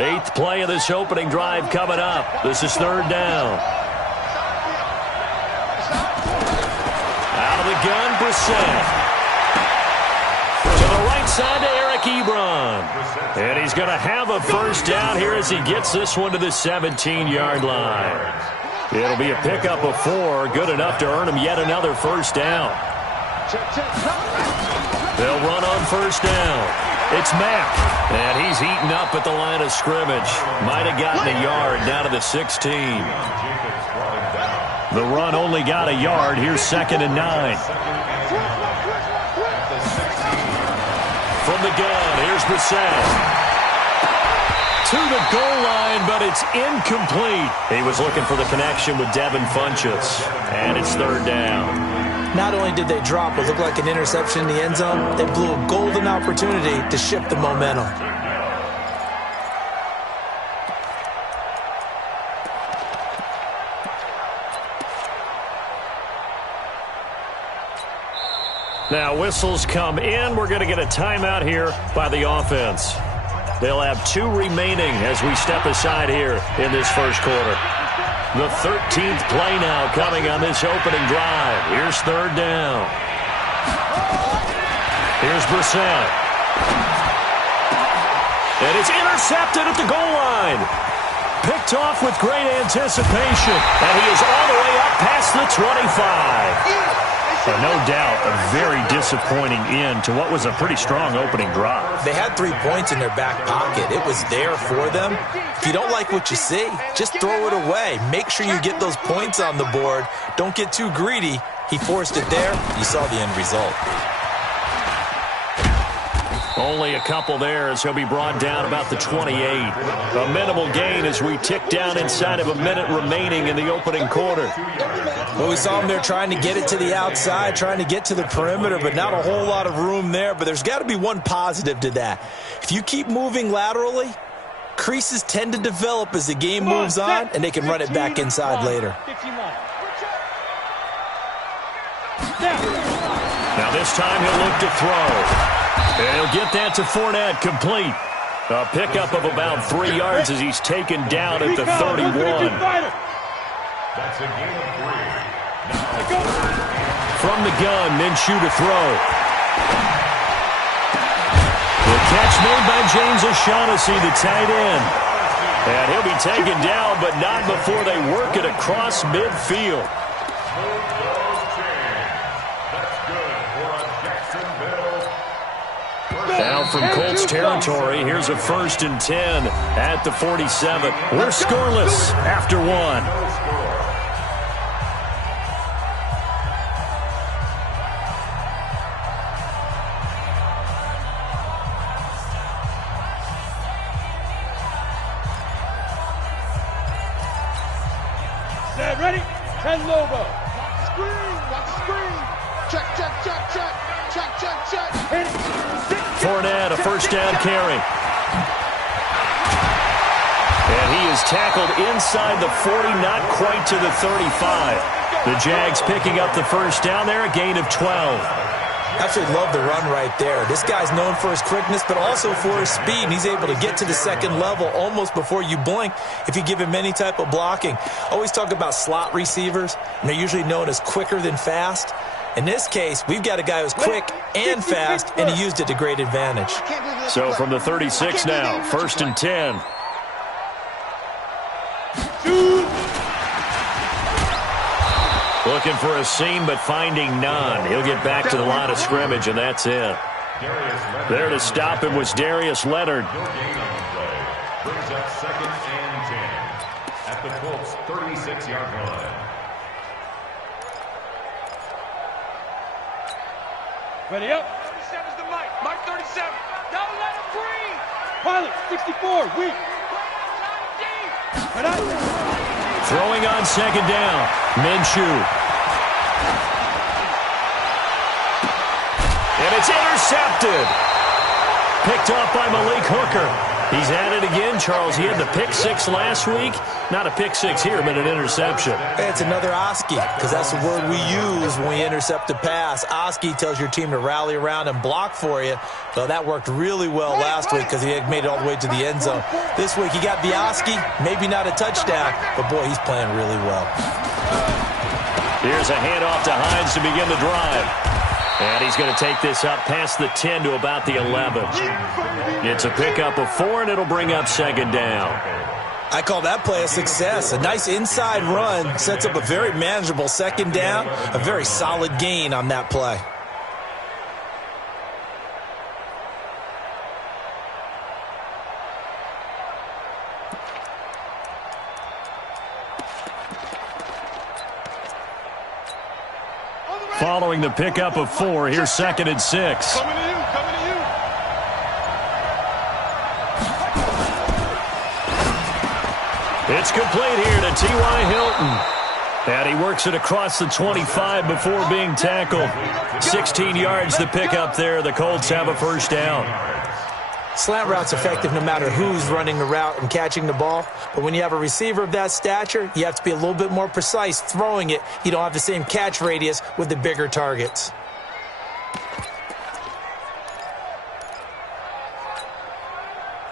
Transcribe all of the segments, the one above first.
Eighth play of this opening drive coming up. This is third down. Out of the gun, Brissett. To the right side to Eric Ebron. And he's going to have a first down here as he gets this one to the 17-yard line. It'll be a pickup of 4, good enough to earn him yet another first down. They'll run on first down. It's Mack, and he's heating up at the line of scrimmage. Might have gotten a yard down to the 16. The run only got a yard. Here's 2nd and 9. From the gun, here's Brissett. To the goal line, but it's incomplete. He was looking for the connection with Devin Funchess, and it's third down. Not only did they drop what looked like an interception in the end zone, they blew a golden opportunity to shift the momentum. Now whistles come in. We're going to get a timeout here by the offense. They'll have 2 remaining as we step aside here in this first quarter. The 13th play now coming on this opening drive. Here's third down. Here's Brissett. And it's intercepted at the goal line. Picked off with great anticipation. And he is all the way up past the 25. No doubt a very disappointing end to what was a pretty strong opening drive. They had 3 points in their back pocket. It was there for them. If you don't like what you see, just throw it away. Make sure you get those points on the board. Don't get too greedy. He forced it there. You saw the end result. Only a couple there as he'll be brought down about the 28. A minimal gain as we tick down inside of a minute remaining in the opening quarter. Well, we saw him there trying to get it to the outside, trying to get to the perimeter, but not a whole lot of room there. But there's got to be one positive to that. If you keep moving laterally, creases tend to develop as the game moves on, and they can run it back inside later. Now this time he'll look to throw. And he'll get that to Fournette, complete. A pickup of about 3 yards as he's taken down at the 31. That's a gain of 3. From the gun, Minshew to throw. The catch made by James O'Shaughnessy, the tight end. And he'll be taken down, but not before they work it across midfield. Now from Colts territory, here's a 1st and 10 at the 47. We're scoreless after 1. Ready? 10 logo. Screen, watch the screen. Check, check, check, check. Check, check, check. Hit it. Fournette, a first down carry. And he is tackled inside the 40, not quite to the 35. The Jags picking up the first down there, a gain of 12. Absolutely love the run right there. This guy's known for his quickness, but also for his speed. And he's able to get to the second level almost before you blink if you give him any type of blocking. Always talk about slot receivers, and they're usually known as quicker than fast. In this case, we've got a guy who's quick and fast, and he used it to great advantage. So from the 36 now, 1st and 10. Looking for a seam, but finding none. He'll get back to the line of scrimmage, and that's it. There to stop him was Darius Leonard. Brings up 2nd and 10 at the Colts' 36-yard line. Ready up. 37's the mic. Mike 37. Don't let him breathe. Pilot 64. Weak. Throwing on 2nd down. Minshew. And it's intercepted. Picked off by Malik Hooker. He's at it again, Charles. He had the pick six last week. Not a pick six here, but an interception. It's another Oski, because that's the word we use when we intercept a pass. Oski tells your team to rally around and block for you. So that worked really well last week because he had made it all the way to the end zone. This week he got the Oski, maybe not a touchdown, but boy, he's playing really well. Here's a handoff to Hines to begin the drive. And he's going to take this up past the 10 to about the 11. It's a pickup of 4, and it'll bring up second down. I call that play a success. A nice inside run sets up a very manageable second down, a very solid gain on that play. Following the pickup of 4, here's 2nd and 6. Coming to you, coming to you. It's complete here to T.Y. Hilton. And he works it across the 25 before being tackled. 16 yards the pickup there. The Colts have a first down. Slant route's effective no matter who's running the route and catching the ball. But when you have a receiver of that stature, you have to be a little bit more precise throwing it. You don't have the same catch radius with the bigger targets.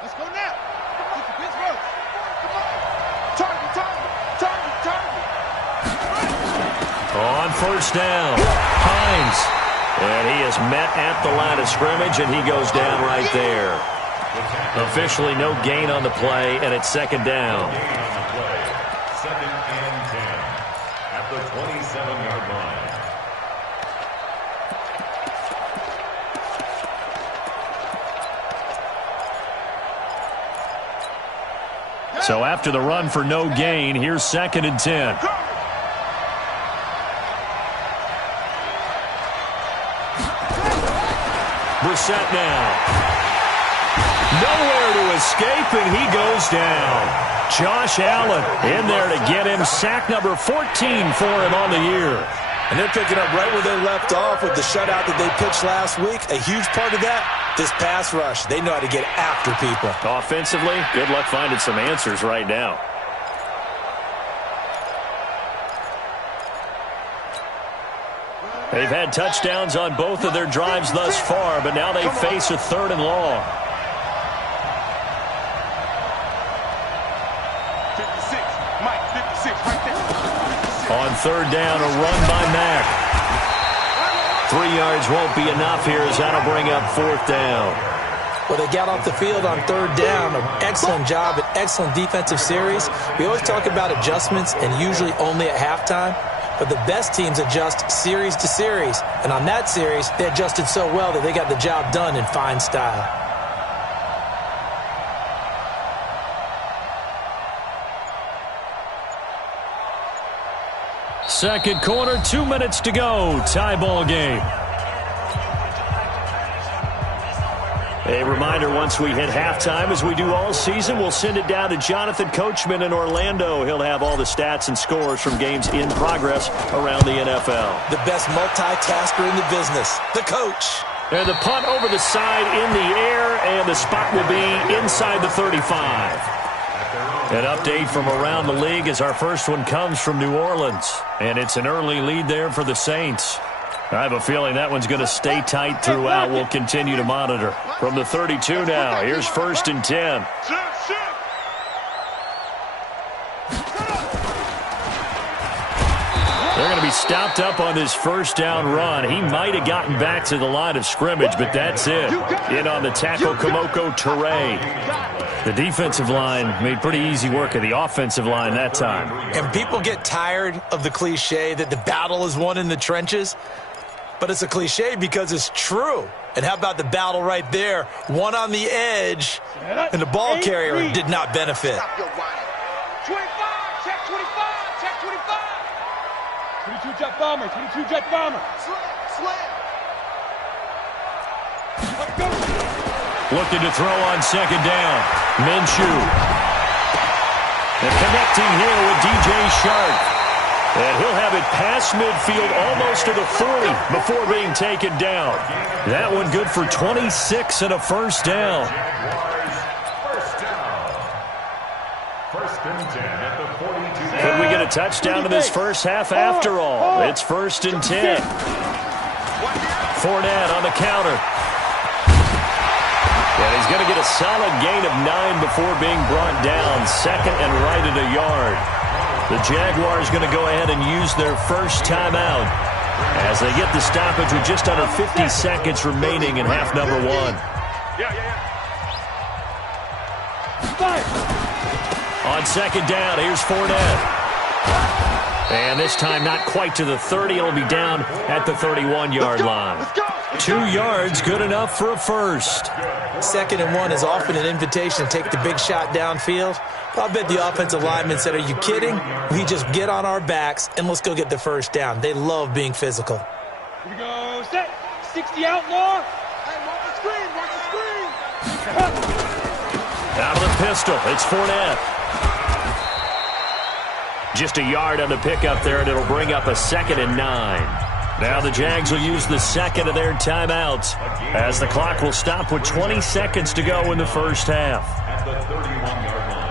Let's go now. Come on. Target, target, target, target. On first down, Hines. And he is met at the line of scrimmage, and he goes down right there. Officially no gain on the play, and it's second down. Gain on the play. 2nd and 10 at the 27-yard line. So after the run for no gain, here's 2nd and 10. Brissett now. Nowhere to escape, and he goes down. Josh Allen in there to get him. Sack number 14 for him on the year. And they're picking up right where they left off with the shutout that they pitched last week. A huge part of that, this pass rush. They know how to get after people. Offensively, good luck finding some answers right now. They've had touchdowns on both of their drives thus far, but now they face a 3rd and long. 56, Mike, 56, right there. 56. On 3rd down, a run by Mack. 3 yards won't be enough here as that'll bring up 4th down. Well, they got off the field on 3rd down. An excellent job, an excellent defensive series. We always talk about adjustments and usually only at halftime. But the best teams adjust series to series. And on that series, they adjusted so well that they got the job done in fine style. Second quarter, 2 minutes to go. Tie ball game. A reminder, once we hit halftime, as we do all season, we'll send it down to Jonathan Coachman in Orlando. He'll have all the stats and scores from games in progress around the NFL. The best multitasker in the business, the coach. And the punt over the side in the air, and the spot will be inside the 35. An update from around the league as our first one comes from New Orleans. And it's an early lead there for the Saints. I have a feeling that one's going to stay tight throughout. We'll continue to monitor. From the 32 now, here's 1st and 10. They're going to be stopped up on this first down run. He might have gotten back to the line of scrimmage, but that's it. In on the tackle, Kamoko Toure. The defensive line made pretty easy work of the offensive line that time. And people get tired of the cliche that the battle is won in the trenches. But it's a cliche because it's true. And how about the battle right there? One on the edge, and the ball carrier did not benefit. 25, check 25, check 25. 22 jet bomber, 22 jet bomber. Slam. Let's go. Looking to throw on 2nd down. Minshew. And connecting here with DJ Shark. And he'll have it past midfield almost to the 40 before being taken down. That one good for 26 and a first down. First and 10 at the 42. Could we get a touchdown in this first half after all? It's first and 10. Fournette on the counter. And he's going to get a solid gain of 9 before being brought down. Second and right at a yard. The Jaguars going to go ahead and use their first timeout as they get the stoppage with just under 50 seconds remaining in half number 1. On second down, here's Fournette. And this time not quite to the 30. It'll be down at the 31-yard line. 2 yards, good enough for a first. Second and 1 is often an invitation to take the big shot downfield. But I bet the offensive lineman said, are you kidding? We just get on our backs and let's go get the first down. They love being physical. Here we go, set. 60 outlaw. Hey, watch the screen, watch the screen. Out of the pistol, it's Fournette. Just a yard on the pickup there, and it'll bring up a second and 9. Now the Jags will use the second of their timeouts as the clock will stop with 20 seconds to go in the first half. At the 31-yard line.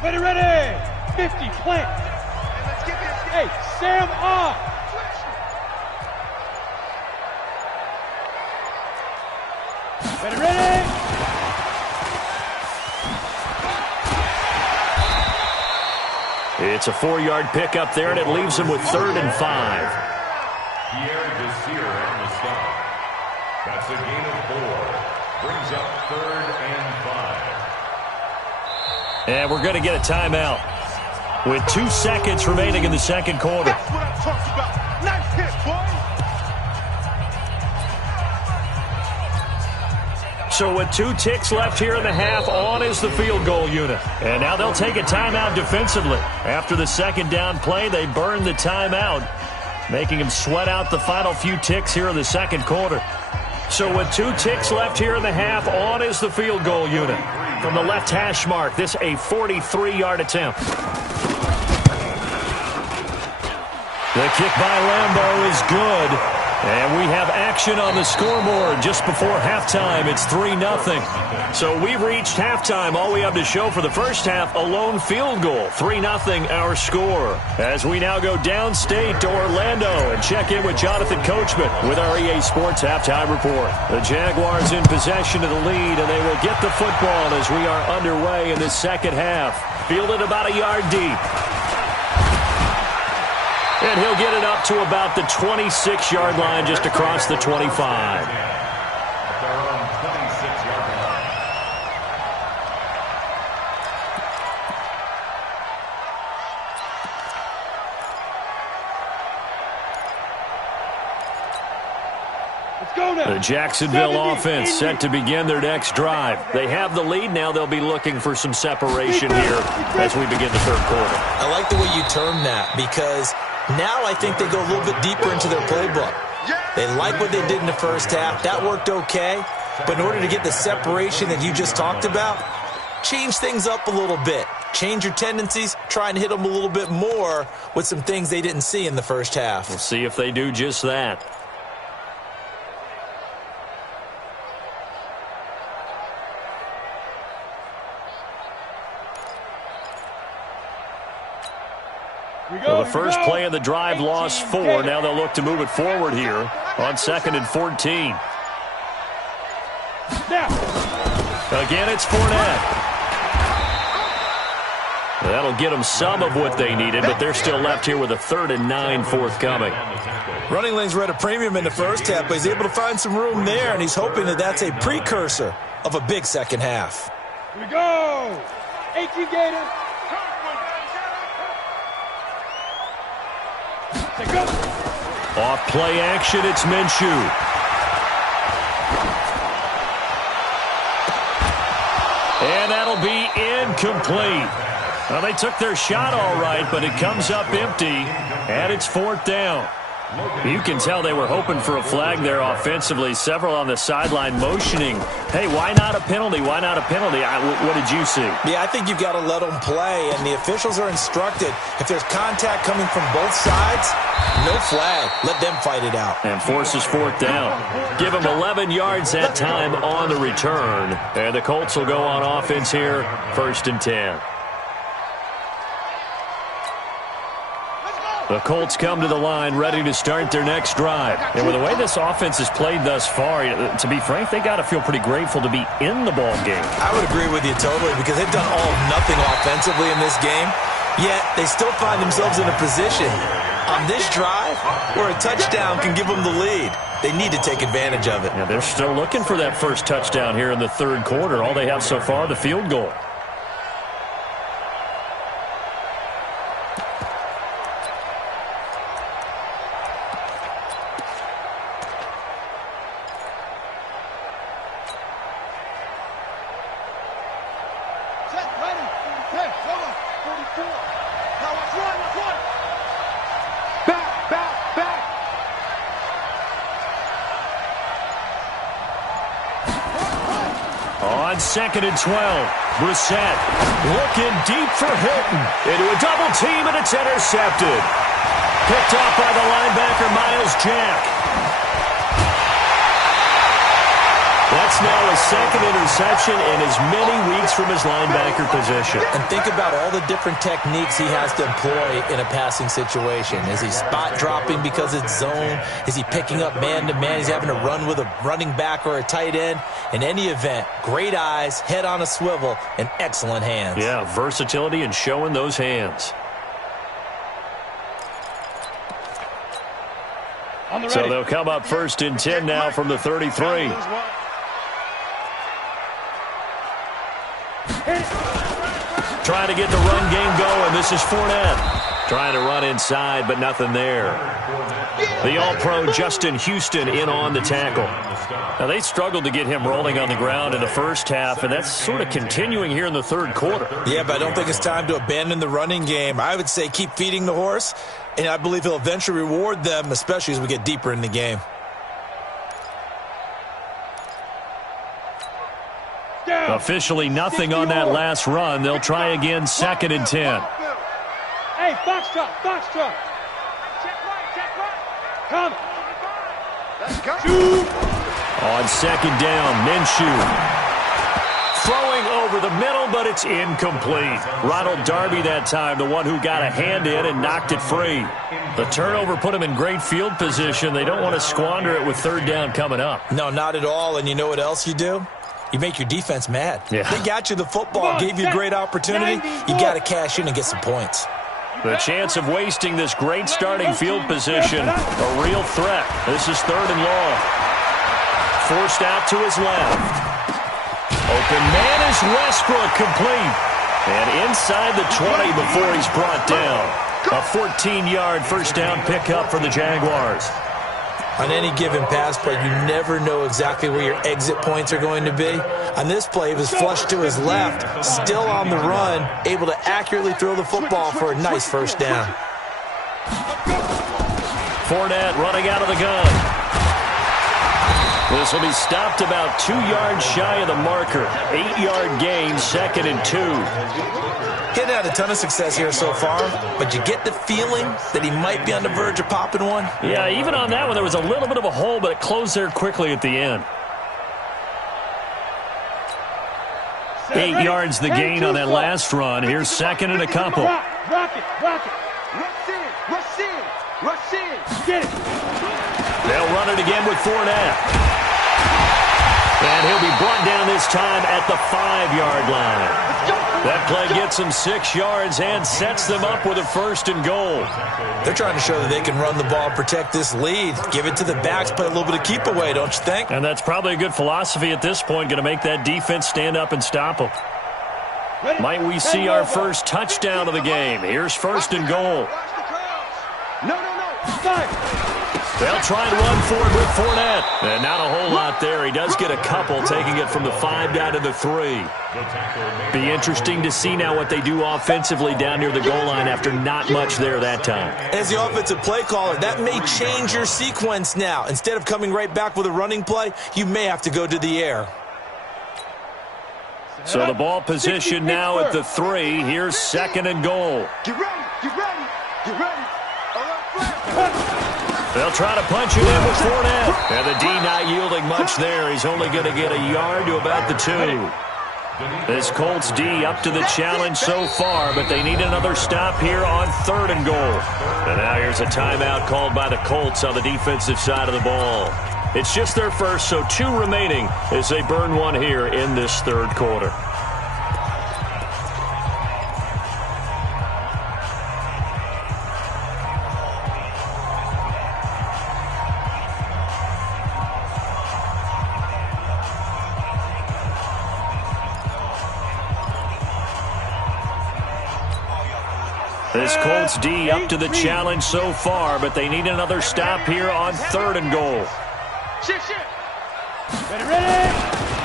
Ready. 50, plant. Hey, Sam off. Ready. It's a 4-yard pickup there, and it leaves him with 3rd and 5. Pierre Desir on the stop. That's a gain of 4. Brings up 3rd and 5. And we're going to get a timeout with 2 seconds remaining in the second quarter. That's what I'm talking about. Nice hit, boy. So with 2 ticks left here in the half, on is the field goal unit. And now they'll take a timeout defensively. After the second down play, they burn the timeout, making them sweat out the final few ticks here in the second quarter. So with 2 ticks left here in the half, on is the field goal unit. From the left hash mark, this a 43-yard attempt. The kick by Lambeau is good. And we have action on the scoreboard just before halftime. It's 3-0. So we've reached halftime. All we have to show for the first half, a lone field goal. 3-0 our score. As we now go downstate to Orlando and check in with Jonathan Coachman with our EA Sports Halftime Report. The Jaguars in possession of the lead, and they will get the football as we are underway in the second half. Fielded about a yard deep. And he'll get it up to about the 26-yard line, just across the 25. Let's go now. The Jacksonville offense set to begin their next drive. They have the lead now. They'll be looking for some separation here as we begin the third quarter. I like the way you term that, because now I think they go a little bit deeper into their playbook. They like what they did in the first half. That worked okay. But in order to get the separation that you just talked about, change things up a little bit. Change your tendencies. Try and hit them a little bit more with some things they didn't see in the first half. We'll see if they do just that. Well, the first play of the drive lost 4. Now they'll look to move it forward here on 2nd and 14. Again, it's Fournette. That'll get them some of what they needed, but they're still left here with a 3rd and 9 forthcoming. Running lanes were at a premium in the first half, but he's able to find some room there, and he's hoping that that's a precursor of a big second half. Here we go. 18 Gators. Go. Off play action, it's Minshew. And that'll be incomplete. Well, they took their shot all right, but it comes up empty, and it's 4th down. You can tell they were hoping for a flag there offensively. Several on the sideline motioning, hey, why not a penalty? Why not a penalty? What did you see? Yeah, I think you've got to let them play, and the officials are instructed. If there's contact coming from both sides, no flag. Let them fight it out. And forces fourth down. Give them 11 yards that time on the return. And the Colts will go on offense here, 1st and 10. The Colts come to the line ready to start their next drive. And with the way this offense has played thus far, to be frank, they got to feel pretty grateful to be in the ball game. I would agree with you totally because they've done all or nothing offensively in this game, yet they still find themselves in a position on this drive where a touchdown can give them the lead. They need to take advantage of it. Now they're still looking for that first touchdown here in the 3rd quarter. All they have so far, the field goal. On 2nd and 12, Brissett looking deep for Hilton. Into a double team, and it's intercepted. Picked off by the linebacker, Miles Jack. That's now his 2nd interception in as many weeks from his linebacker position. And think about all the different techniques he has to employ in a passing situation. Is he spot dropping because it's zone? Is he picking up man-to-man? He's having to run with a running back or a tight end. In any event, great eyes, head on a swivel, and excellent hands. Yeah, versatility and showing those hands. So they'll come up 1st and 10 now from the 33. Trying to get the run game going. This is Fournette. Trying to run inside, but nothing there. The All-Pro Justin Houston in on the tackle. Now, they struggled to get him rolling on the ground in the first half, and that's sort of continuing here in the 3rd quarter. Yeah, but I don't think it's time to abandon the running game. I would say keep feeding the horse, and I believe he'll eventually reward them, especially as we get deeper in the game. Officially nothing on that last run. They'll try again, 2nd and 10. Hey, box truck. Check right. Come. Let's go. Shoot. On 2nd down, Minshew. Throwing over the middle, but it's incomplete. Ronald Darby that time, the one who got a hand in and knocked it free. The turnover put him in great field position. They don't want to squander it with 3rd down coming up. No, not at all. And you know what else you do? You make your defense mad. Yeah. They got you the football, gave you a great opportunity. You got to cash in and get some points. The chance of wasting this great starting field position, a real threat. This is 3rd and long. Forced out to his left. Open man is Westbrook, complete. And inside the 20 before he's brought down. A 14-yard first down pickup for the Jaguars. On any given pass play, you never know exactly where your exit points are going to be. On this play, he was flushed to his left, still on the run, able to accurately throw the football for a nice first down. Fournette running out of the gun. This will be stopped about 2 yards shy of the marker. 8-yard gain, 2nd and 2. He hadn't had a ton of success here so far, but you get the feeling that he might be on the verge of popping one. Yeah, even on that one, there was a little bit of a hole, but it closed there quickly at the end. 8 yards the gain on that last run. Here's 2nd and a couple. Rock it. Rush in. Get it. They'll run it again with Fournette. And he'll be brought down this time at the 5-yard line. That play gets them 6 yards and sets them up with a 1st and goal. They're trying to show that they can run the ball, protect this lead, give it to the backs, play a little bit of keep away, don't you think? And that's probably a good philosophy at this point, going to make that defense stand up and stop them. Might we see our first touchdown of the game? Here's 1st and goal. No. Start. They'll try and run for it with Fournette. And not a whole lot there. He does get a couple, taking it from the 5 down to the 3. Be interesting to see now what they do offensively down near the goal line after not much there that time. As the offensive play caller, that may change your sequence now. Instead of coming right back with a running play, you may have to go to the air. So the ball position now at the 3. Here's 2nd and goal. Get ready, get ready, get ready. They'll try to punch it in with Fournette. And the D not yielding much there. He's only going to get a yard to about the 2. This Colts D up to the challenge so far, but they need another stop here on 3rd and goal. And now here's a timeout called by the Colts on the defensive side of the ball. It's just their first, so 2 remaining as they burn one here in this 3rd quarter. This Colts D up to the challenge so far, but they need another stop here on 3rd and goal.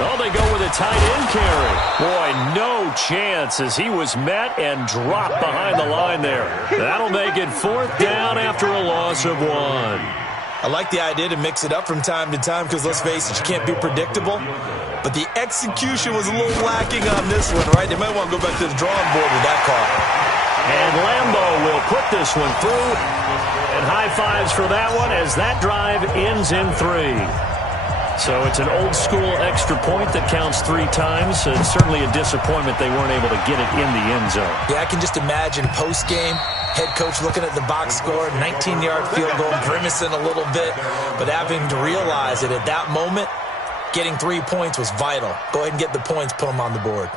Oh, they go with a tight end carry. Boy, no chance as he was met and dropped behind the line there. That'll make it 4th down after a loss of 1. I like the idea to mix it up from time to time because, let's face it, you can't be predictable. But the execution was a little lacking on this one, right? They might want to go back to the drawing board with that call. And Lambeau will put this one through. And high fives for that one as that drive ends in 3. So it's an old-school extra point that counts 3 times. It's certainly a disappointment they weren't able to get it in the end zone. Yeah, I can just imagine post-game, head coach looking at the box score, 19-yard field goal, grimacing a little bit, but having to realize that at that moment, getting 3 points was vital. Go ahead and get the points, put them on the board.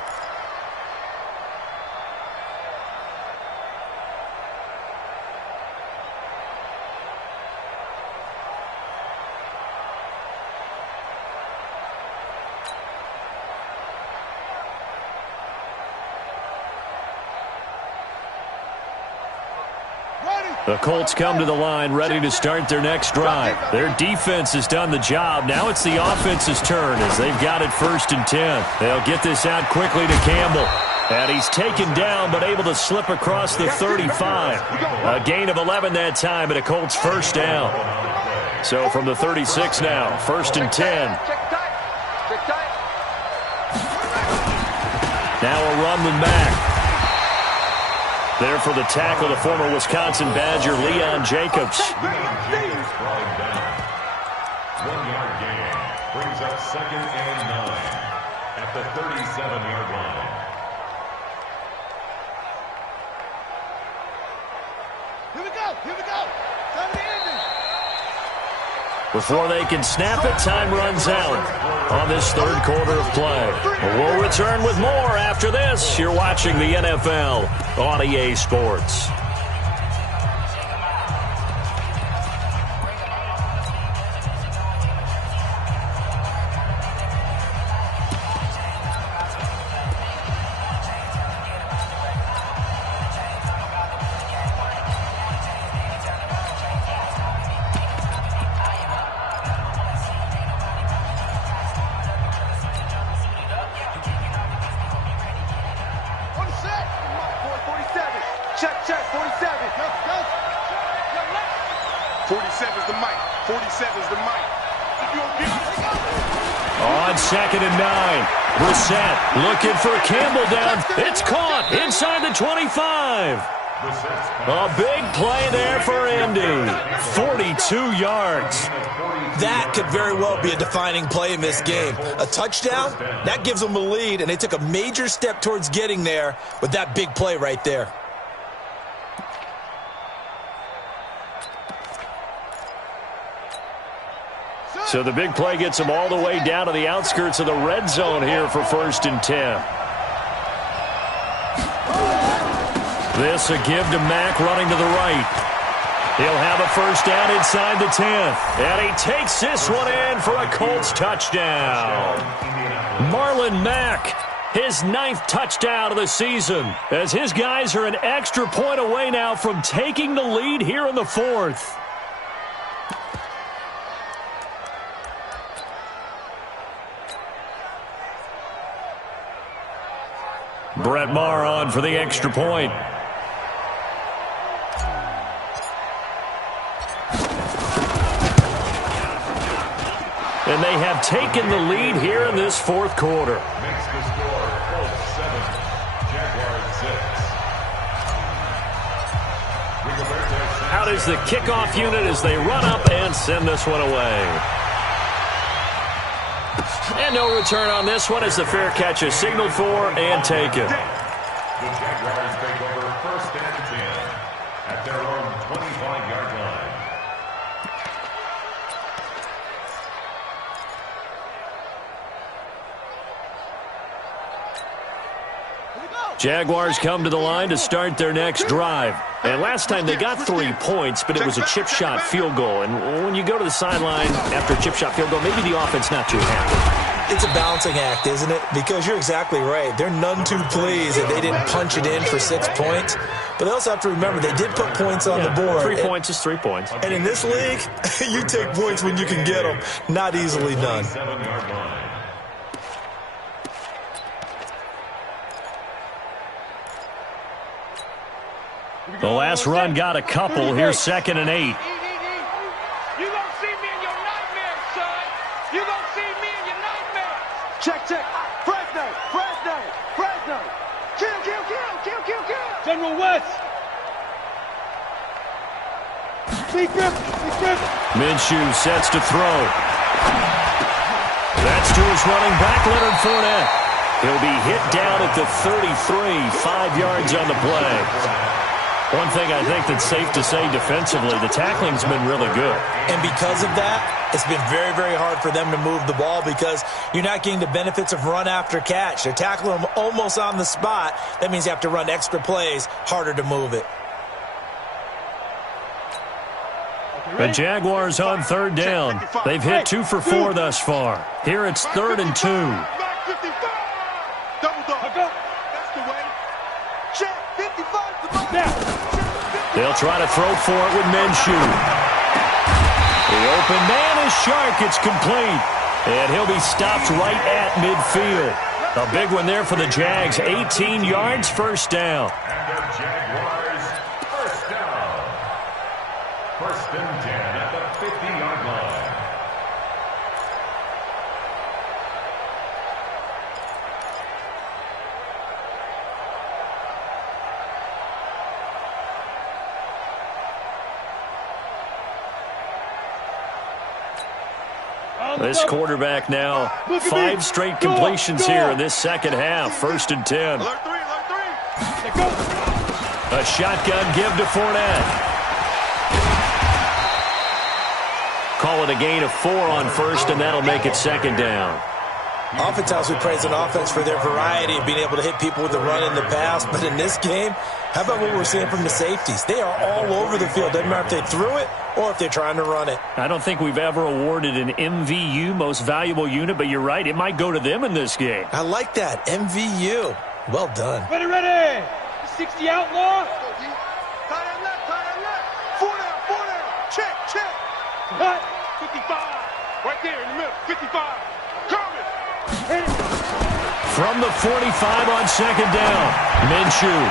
The Colts come to the line ready to start their next drive. Their defense has done the job. Now it's the offense's turn as they've got it 1st and 10. They'll get this out quickly to Campbell. And he's taken down but able to slip across the 35. A gain of 11 that time and a Colts 1st down. So from the 36 now, 1st and 10. Now a run with Mack. There for the tackle, the former Wisconsin Badger, Leon Jacobs. 1-yard gain brings up 2nd and 9 at the 37-yard line. Here we go, here we go. Time to end it. Before they can snap it, time runs out on this 3rd quarter of play. We'll return with more after this. You're watching the NFL on EA Sports. Check, 47. Go, go. 47's the mic. 47's the mic. On 2nd and 9. Brissett looking for Campbell down. It's caught inside the 25. A big play there for Indy. 42 yards. That could very well be a defining play in this game. A touchdown, that gives them a lead, and they took a major step towards getting there with that big play right there. So the big play gets them all the way down to the outskirts of the red zone here for 1st and 10. This a give to Mack running to the right. He'll have a 1st down inside the 10. And he takes this one in for a Colts touchdown. Marlon Mack, his 9th touchdown of the season, as his guys are an extra point away now from taking the lead here in the 4th. Brett Maher on for the extra point. And they have taken the lead here in this fourth quarter. Makes the score Colts 7, Jaguars 6. Out is the kickoff unit as they run up and send this one away. And no return on this one as the fair catch is signaled for and taken. The Jaguars take over first and 10 at their own 25-yard line. Jaguars come to the line to start their next drive. And last time they got 3 points, but it was a chip shot field goal. And when you go to the sideline after a chip shot field goal, maybe the offense not too happy. It's a balancing act, isn't it? Because you're exactly right. They're none too pleased that they didn't punch it in for 6 points. But they also have to remember they did put points on the board. 3 points is 3 points. And in this league, you take points when you can get them. Not easily done. 7-yard line. The last run got a couple. Here's 2nd and 8. You gonna see me in your nightmares, son. You gonna see me in your nightmares. Check. Fresno. Kill. General West. Big grip. Minshew sets to throw. That's to his running back, Leonard Fournette. He'll be hit down at the 33, 5 yards on the play. One thing I think that's safe to say defensively, the tackling's been really good. And because of that, it's been very, very hard for them to move the ball because you're not getting the benefits of run after catch. They're tackling them almost on the spot. That means you have to run extra plays, harder to move it. The Jaguars on 3rd down. They've hit 2 for 4 thus far. Here it's 3rd and 2. Double dog. That's the way. Check. 55. They'll try to throw for it with Minshew. The open man is Shark. It's complete. And he'll be stopped right at midfield. A big one there for the Jags. 18 yards, first down. And the Jaguars first down. 1st and 10 at the 50-yard line. This quarterback now, 5 straight completions here in this second half. 1st and 10. Alert three. A shotgun give to Fournette. Call it a gain of 4 on 1st, and that'll make it 2nd down. Oftentimes we praise an offense for their variety of being able to hit people with the run in the pass, but in this game, how about what we're seeing from the safeties? They are all over the field. Doesn't matter if they threw it or if they're trying to run it. I don't think we've ever awarded an MVU, most valuable unit, but you're right, it might go to them in this game. I like that, MVU. Well done. Ready. 60 outlaw. Tie that left. 4 down. Check. What? 55. Right there in the middle. 55. Coming. From the 45 on 2nd down, Minshew.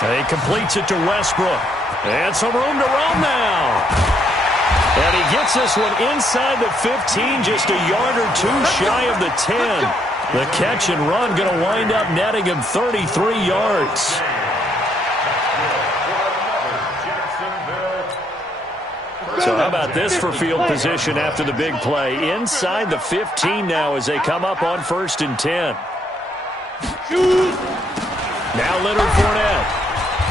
He completes it to Westbrook. And some room to roam now. And he gets this one inside the 15, just a yard or 2 shy of the 10. The catch and run going to wind up netting him 33 yards. So how about this for field position after the big play? Inside the 15 now as they come up on 1st and 10. Now Leonard Fournette.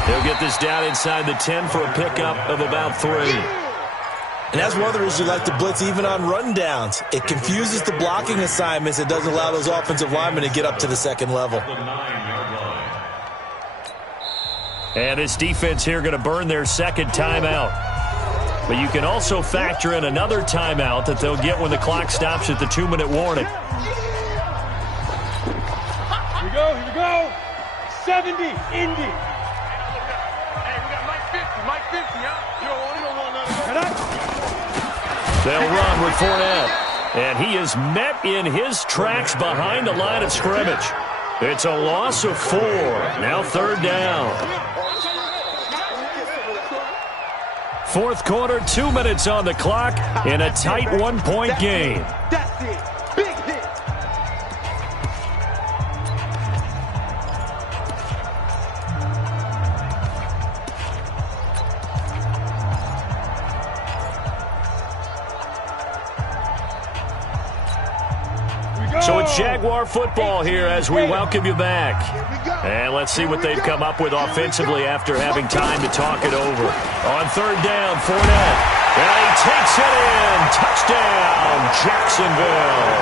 He'll get this down inside the 10 for a pickup of about 3. And that's one of the reasons you like to blitz even on rundowns. It confuses the blocking assignments. It doesn't allow those offensive linemen to get up to the 2nd level. And this defense here going to burn their 2nd timeout. But you can also factor in another timeout that they'll get when the clock stops at the 2-minute warning. Here we go. 70, Indy. Hey, we got Mike 50, huh? You don't want none of that. They'll run with Fournette. And he is met in his tracks behind the line of scrimmage. It's a loss of 4. Now third down. Fourth quarter, 2 minutes on the clock in a tight one-point game. That's it. Big hit. So it's Jaguar football here as we welcome you back. And let's see what they've come up with offensively after having time to talk it over. On third down, Fournette. And he takes it in. Touchdown, Jacksonville.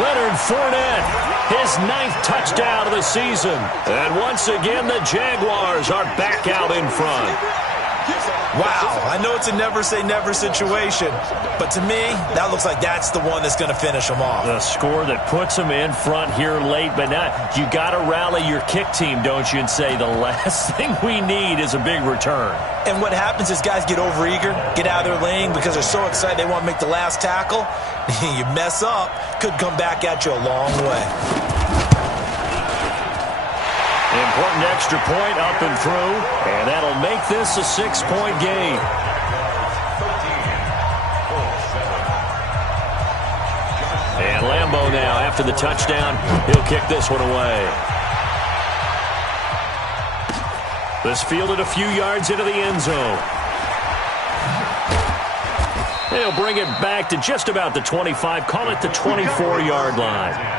Leonard Fournette, his 9th touchdown of the season. And once again, the Jaguars are back out in front. Wow, I know it's a never-say-never situation, but to me, that looks like that's the one that's going to finish them off. The score that puts them in front here late, but now you got to rally your kick team, don't you, and say the last thing we need is a big return. And what happens is guys get overeager, get out of their lane because they're so excited they want to make the last tackle. You mess up, could come back at you a long way. Important extra point up and through, and that'll make this a 6-point game. And Lambeau now, after the touchdown, he'll kick this one away. This fielded a few yards into the end zone. They'll bring it back to just about the 25, call it the 24-yard line.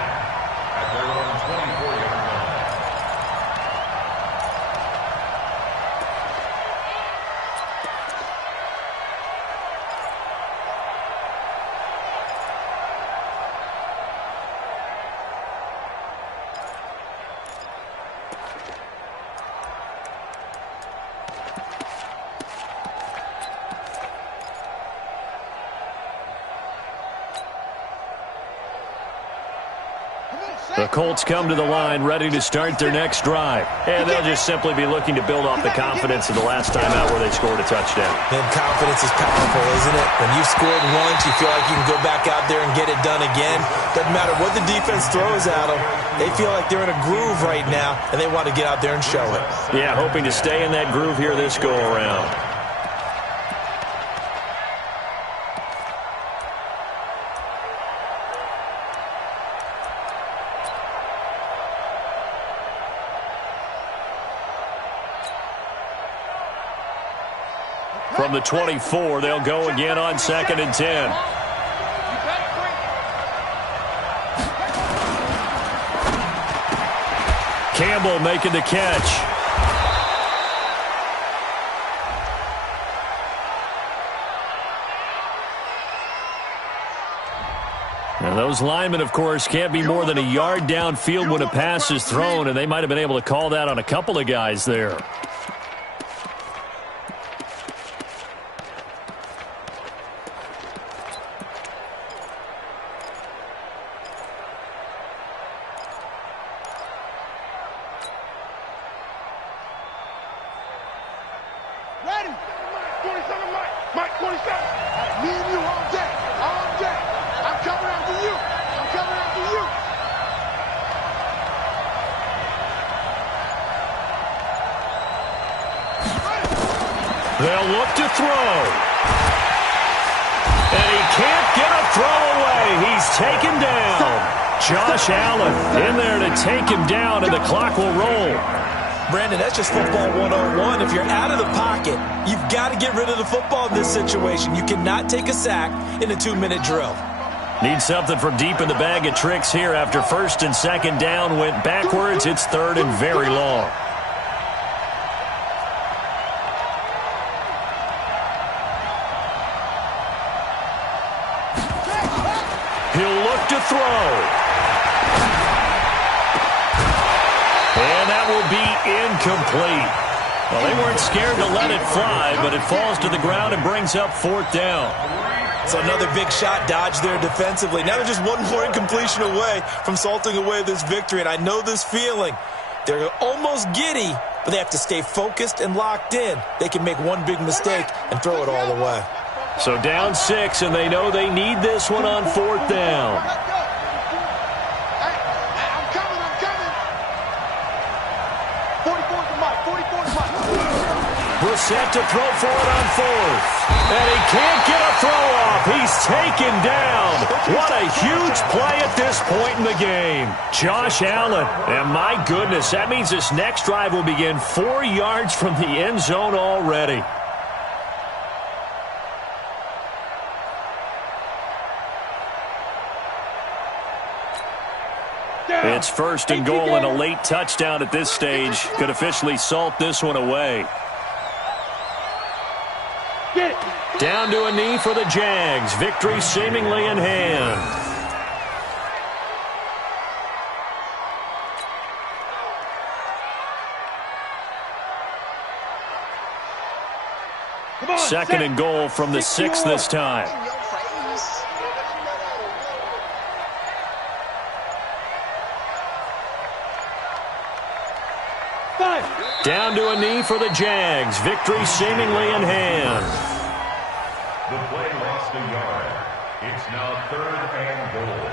The Colts come to the line ready to start their next drive. And they'll just simply be looking to build off the confidence of the last time out where they scored a touchdown. And confidence is powerful, isn't it? When you've scored once, you feel like you can go back out there and get it done again. Doesn't matter what the defense throws at them. They feel like they're in a groove right now, and they want to get out there and show it. Yeah, hoping to stay in that groove here this go-around. From the 24, they'll go again on 2nd and 10. Campbell making the catch. Now those linemen, of course, can't be more than a yard downfield when a pass is thrown, and they might have been able to call that on a couple of guys there. They'll look to throw. And he can't get a throw away. He's taken down. Josh Allen in there to take him down, and the clock will roll. Brandon, that's just football 101. If you're out of the pocket, you've got to get rid of the football in this situation. You cannot take a sack in a 2-minute drill. Need something from deep in the bag of tricks here after 1st and 2nd down went backwards. It's 3rd and very long. He'll look to throw. And that will be incomplete. Well, they weren't scared to let it fly, but it falls to the ground and brings up 4th down. So another big shot dodged there defensively. Now they're just one more incompletion away from salting away this victory, and I know this feeling. They're almost giddy, but they have to stay focused and locked in. They can make one big mistake and throw it all away. So down 6, and they know they need this one on 4th down. I'm coming. set to throw for it on fourth. And he can't get a throw off. He's taken down. What a huge play at this point in the game. Josh Allen. And my goodness, that means this next drive will begin 4 yards from the end zone already. It's first and goal, and a late touchdown at this stage could officially salt this one away. Down to a knee for the Jags. Victory seemingly in hand. Second and goal from the 6 this time. Down to a knee for the Jags. Victory seemingly in hand. The play lost a yard. It's now 3rd and goal.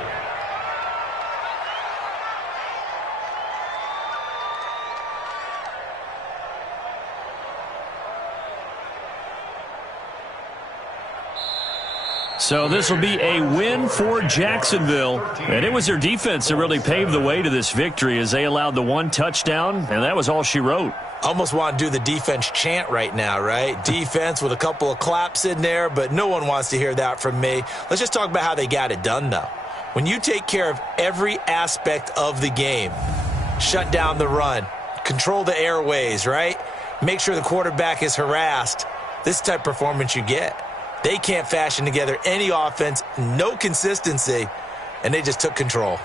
So this will be a win for Jacksonville. And it was their defense that really paved the way to this victory as they allowed the 1 touchdown, and that was all she wrote. Almost want to do the defense chant right now, right? Defense with a couple of claps in there, but no one wants to hear that from me. Let's just talk about how they got it done, though. When you take care of every aspect of the game, shut down the run, control the airways, right? Make sure the quarterback is harassed. This is the type of performance you get. They can't fashion together any offense, no consistency, and they just took control.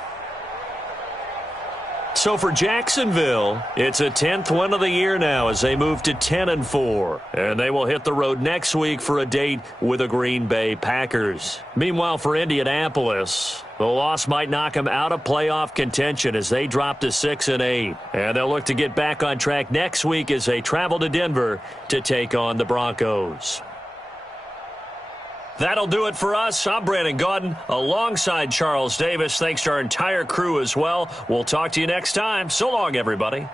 So for Jacksonville, it's a 10th win of the year now as they move to 10-4. And they will hit the road next week for a date with the Green Bay Packers. Meanwhile, for Indianapolis, the loss might knock them out of playoff contention as they drop to 6-8. And they'll look to get back on track next week as they travel to Denver to take on the Broncos. That'll do it for us. I'm Brandon Gaudin alongside Charles Davis. Thanks to our entire crew as well. We'll talk to you next time. So long, everybody.